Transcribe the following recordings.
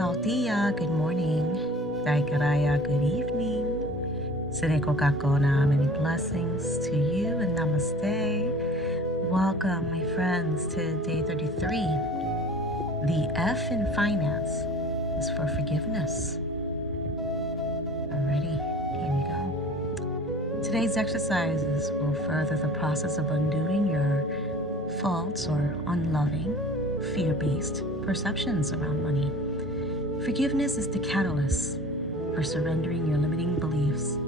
buenos dias, good morning. Daikaraya, good evening. Seneko kakona, many blessings to you and namaste. Welcome, my friends, to day 33. The F in finance is for forgiveness. Alrighty, here we go. Today's exercises will further the process of undoing your false or unloving, fear-based perceptions around money. Forgiveness is the catalyst for surrendering your limiting beliefs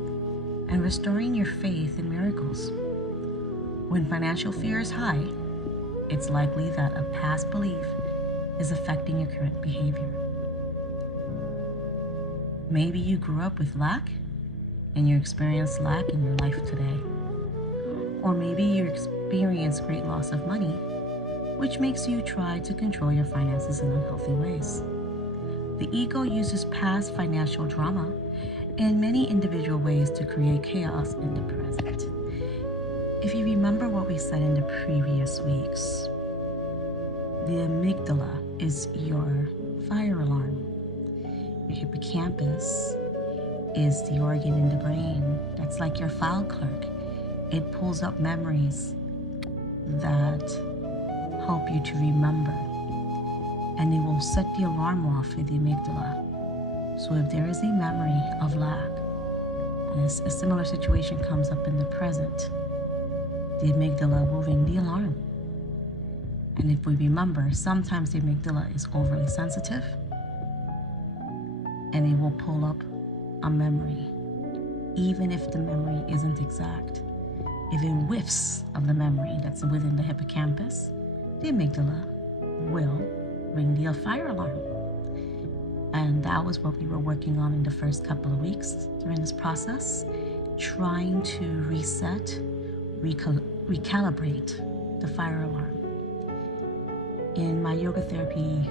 and restoring your faith in miracles. When financial fear is high, it's likely that a past belief is affecting your current behavior. Maybe you grew up with lack and you experience lack in your life today. Or maybe you experience great loss of money, which makes you try to control your finances in unhealthy ways. The ego uses past financial drama in many individual ways to create chaos in the present. If you remember what we said in the previous weeks, the amygdala is your fire alarm. Your hippocampus is the organ in the brain that's like your file clerk. It pulls up memories that help you to remember, and it will set the alarm off for the amygdala. So if there is a memory of lack and a similar situation comes up in the present, the amygdala will ring the alarm. And if we remember, sometimes the amygdala is overly sensitive and it will pull up a memory, even if the memory isn't exact. If it whiffs of the memory that's within the hippocampus, the amygdala will ring the fire alarm. And that was what we were working on in the first couple of weeks during this process, trying to reset, recalibrate the fire alarm. In my yoga therapy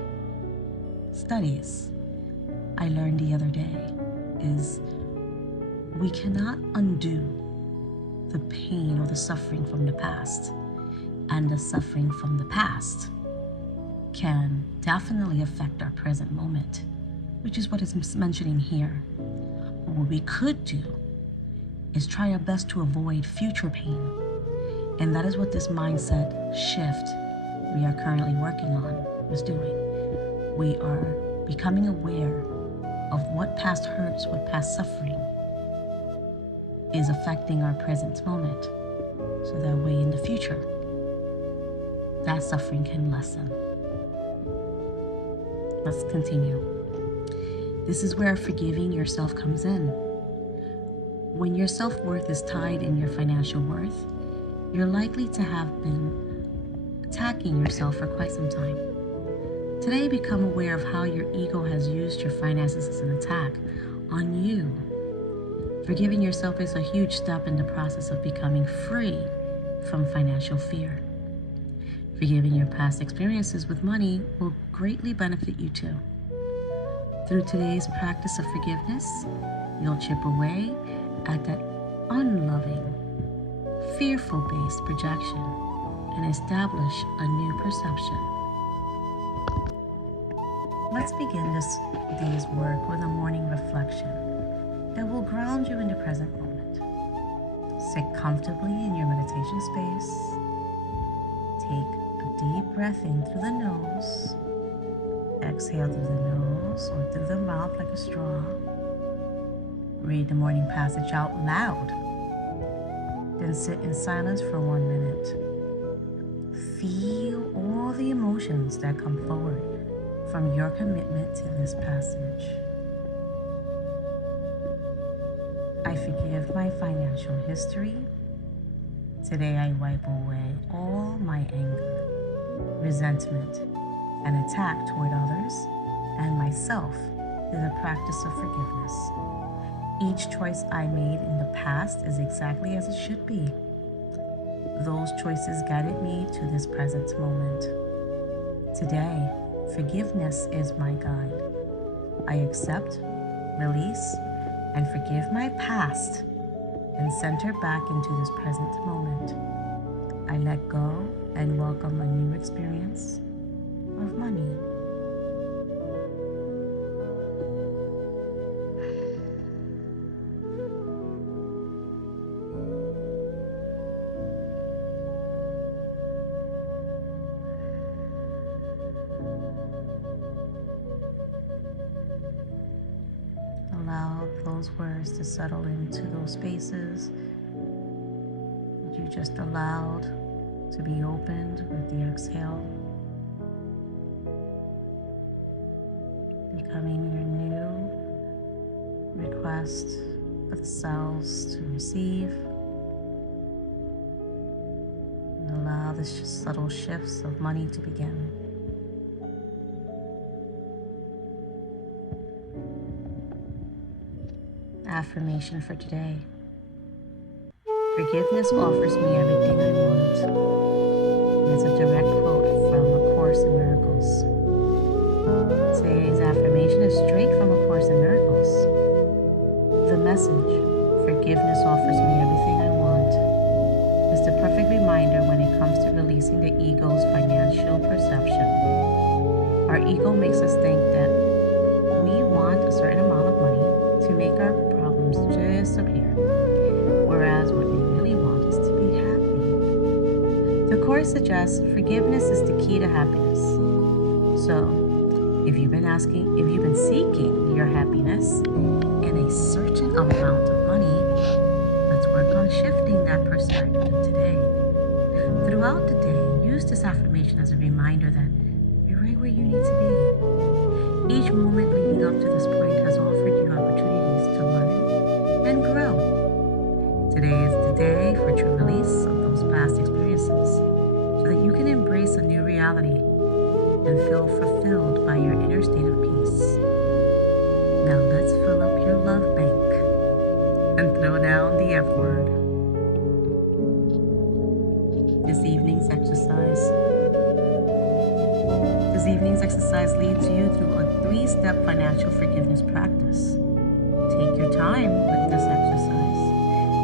studies, I learned the other day is we cannot undo the pain or the suffering from the past. And the suffering from the past can definitely affect our present moment, which is what it's mentioning here. But what we could do is try our best to avoid future pain. And that is what this mindset shift we are currently working on is doing. We are becoming aware of what past hurts, what past suffering is affecting our present moment. So that way in the future, that suffering can lessen. Let's continue. This is where forgiving yourself comes in. When your self-worth is tied in your financial worth, you're likely to have been attacking yourself for quite some time. Today, become aware of how your ego has used your finances as an attack on you. Forgiving yourself is a huge step in the process of becoming free from financial fear. Forgiving your past experiences with money will greatly benefit you too. Through today's practice of forgiveness, you'll chip away at that unloving, fearful-based projection and establish a new perception. Let's begin this day's work with a morning reflection that will ground you in the present moment. Sit comfortably in your meditation space. Take a deep breath in through the nose. Exhale through the nose or through the mouth like a straw. Read the morning passage out loud. Then sit in silence for 1 minute. Feel all the emotions that come forward from your commitment to this passage. I forgive my financial history. Today I wipe away all my anger, resentment, and attack toward others and myself through the practice of forgiveness. Each choice I made in the past is exactly as it should be. Those choices guided me to this present moment. Today, forgiveness is my guide. I accept, release, and forgive my past and center back into this present moment. I let go and welcome a new experience of money. those words to settle into those spaces that you just allowed to be opened with the exhale, becoming your new request for the cells to receive, and allow the subtle shifts of money to begin. Affirmation for today. Forgiveness offers me everything I want. It's a direct quote from A Course in Miracles. Today's affirmation is straight from A Course in Miracles. The message, forgiveness offers me everything I want, is the perfect reminder when it comes to releasing the ego's financial perception. Our ego makes us think that we want a certain amount of money to make our problems disappear, whereas what we really want is to be happy. The Course suggests forgiveness is the key to happiness. So, if you've been seeking your happiness in a certain amount of money, let's work on shifting that perspective today. Throughout the day, use this affirmation as a reminder that you're right where you need to be. Each moment leading up to this point has offered you opportunities to learn and grow. Today is the day for true release of those past experiences so that you can embrace a new reality and feel fulfilled by your inner state of peace. Now let's fill up your love bank and throw down the F word. This evening's exercise leads you through a 3-step financial forgiveness practice. Take your time with this exercise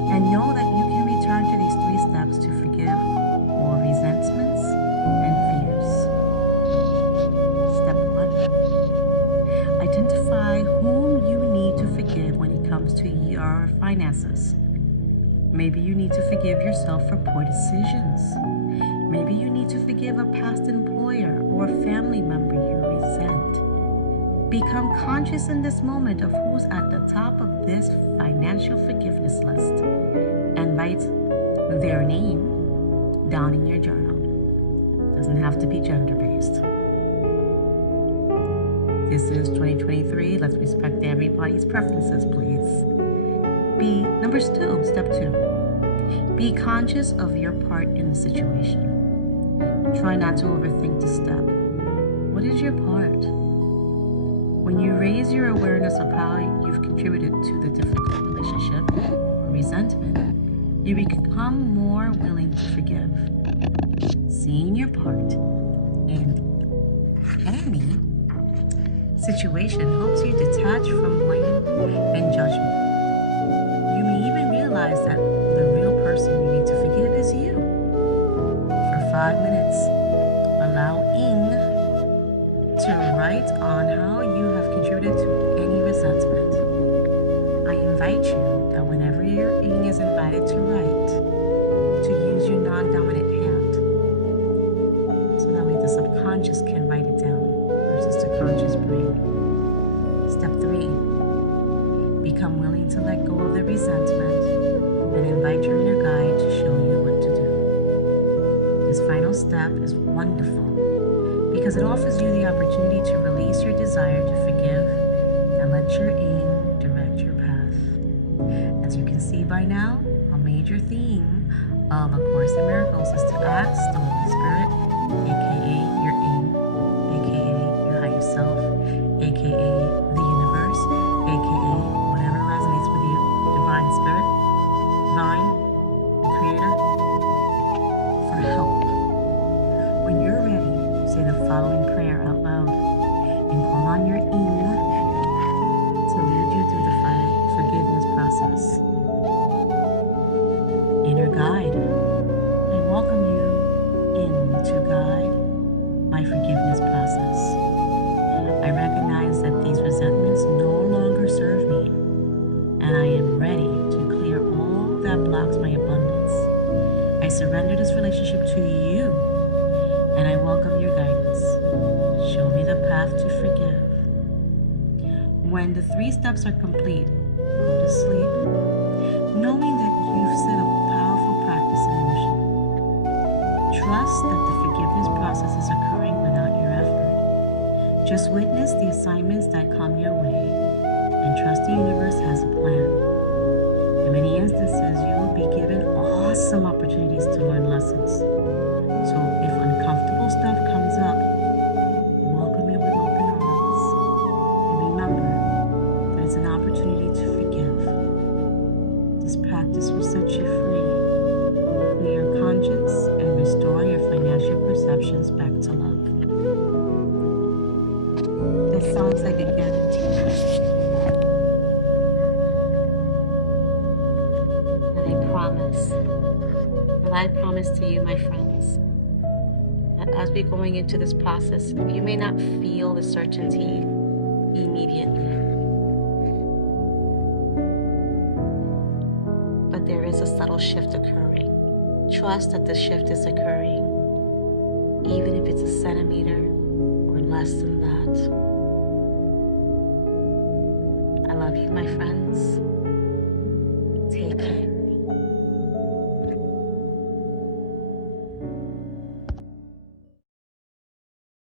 and know that you can return to these 3 steps to forgive all resentments and fears. Step 1. Identify whom you need to forgive when it comes to your finances. Maybe you need to forgive yourself for poor decisions. Maybe you need to forgive a past employer or a family member you resent. Become conscious in this moment of who's at the top of this financial forgiveness list and write their name down in your journal. Doesn't have to be gender-based. This is 2023. Let's respect everybody's preferences, please. Step 2. Be conscious of your part in the situation. Try not to overthink the step. What is your part? When you raise your awareness of how you've contributed to the difficult relationship or resentment, you become more willing to forgive. Seeing your part in any situation helps you detach from blame and judgment. You may even realize that the real person you need to forgive is you. For 5 minutes, allow Ing to write on how you have contributed to any resentment. I invite you that whenever your Ing is invited to write, to use your non-dominant hand, so that way the subconscious can write it down versus the conscious brain. Step 3. Become willing to let go of the resentment and invite your inner guide to show you what to do. This final step is wonderful because it offers you the opportunity to release your desire to forgive and let your aim direct your path. As you can see by now, a major theme of A Course in Miracles is to ask the Holy Spirit, aka your aim, aka your higher self, aka the universe, aka whatever resonates with you, divine spirit, divine, the creator, for help. When you're ready, say the following prayer out loud and call on your Ing to lead you through the forgiveness process. Inner guide, I welcome you in to guide my forgiveness process. I recognize that these resentments no longer serve me, and I am ready to clear all that blocks my abundance. I surrender this relationship to you, and I welcome your guidance. Show me the path to forgive. When the 3 steps are complete, to sleep, knowing that you've set a powerful practice in motion. Trust that the forgiveness process is occurring without your effort. Just witness the assignments that come your way and trust the universe has a plan. In many instances, you will be given awesome opportunities to learn lessons. So if uncomfortable stuff comes up, welcome it with open arms. And remember that it's an opportunity to forgive. This practice will set you free, clear your conscience, and restore your financial perceptions back to love. That sounds like a guarantee. And I promise to you, my friends, that as we're going into this process, you may not feel the certainty immediately, but there is a subtle shift occurring. Trust that the shift is occurring, even if it's a centimeter or less than that. I love you, my friends. Take care.